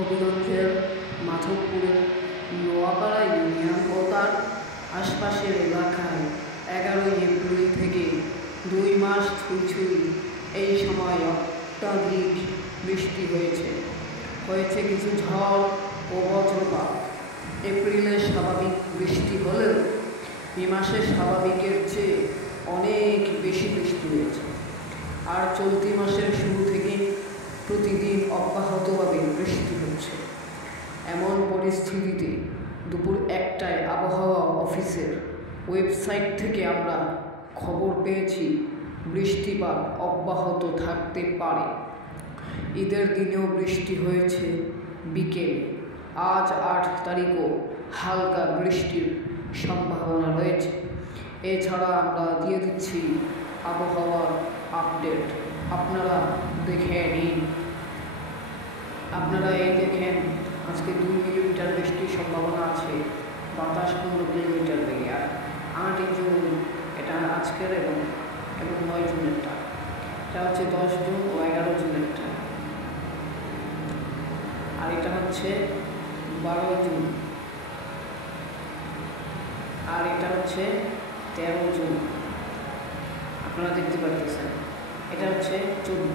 হবিগঞ্জের মাধবপুরের নোয়াপাড়া ইউনিয়ন ও তার আশপাশের এলাকায় 11 এপ্রিল থেকে 2 মাস ছুঁই এই সময় অত্যাধিক বৃষ্টি হয়েছে কিছু ঝড় ও বজ্রপাত। এপ্রিলে স্বাভাবিক বৃষ্টি হলেও মে মাসে স্বাভাবিকের চেয়ে অনেক বেশি বৃষ্টি হয়েছে। আর চলতি মাসের শুরু থেকে প্রতিদিন অব্যাহতভাবে বৃষ্টি হচ্ছে। এমন পরিস্থিতিতে দুপুর 1টায় আবহাওয়া অফিসের ওয়েবসাইট থেকে আমরা খবর পেয়েছি বৃষ্টিপাত অব্যাহত থাকতে পারে। ঈদের দিনেও বৃষ্টি হয়েছে বিকেলে। আজ 8 তারিখও হালকা বৃষ্টির সম্ভাবনা রয়েছে। এছাড়া আমরা দিয়ে দিচ্ছি আবহাওয়ার আপডেট, আপনারা দেখে নিন। আপনারা এই দেখেন, আজকে 2 মিলিমিটার বৃষ্টির সম্ভাবনা আছে, বাতাস 15 কিলোমিটার বেগে। আর 8 জুন এটা আজকের এবং 9 জুনেরটা, এটা হচ্ছে 10 জুন ও 11 জুনেরটা। আর এটা হচ্ছে 12 জুন, আর এটা হচ্ছে 13 জুন। আপনারা দেখতে পারতেছেন, এটা হচ্ছে 14।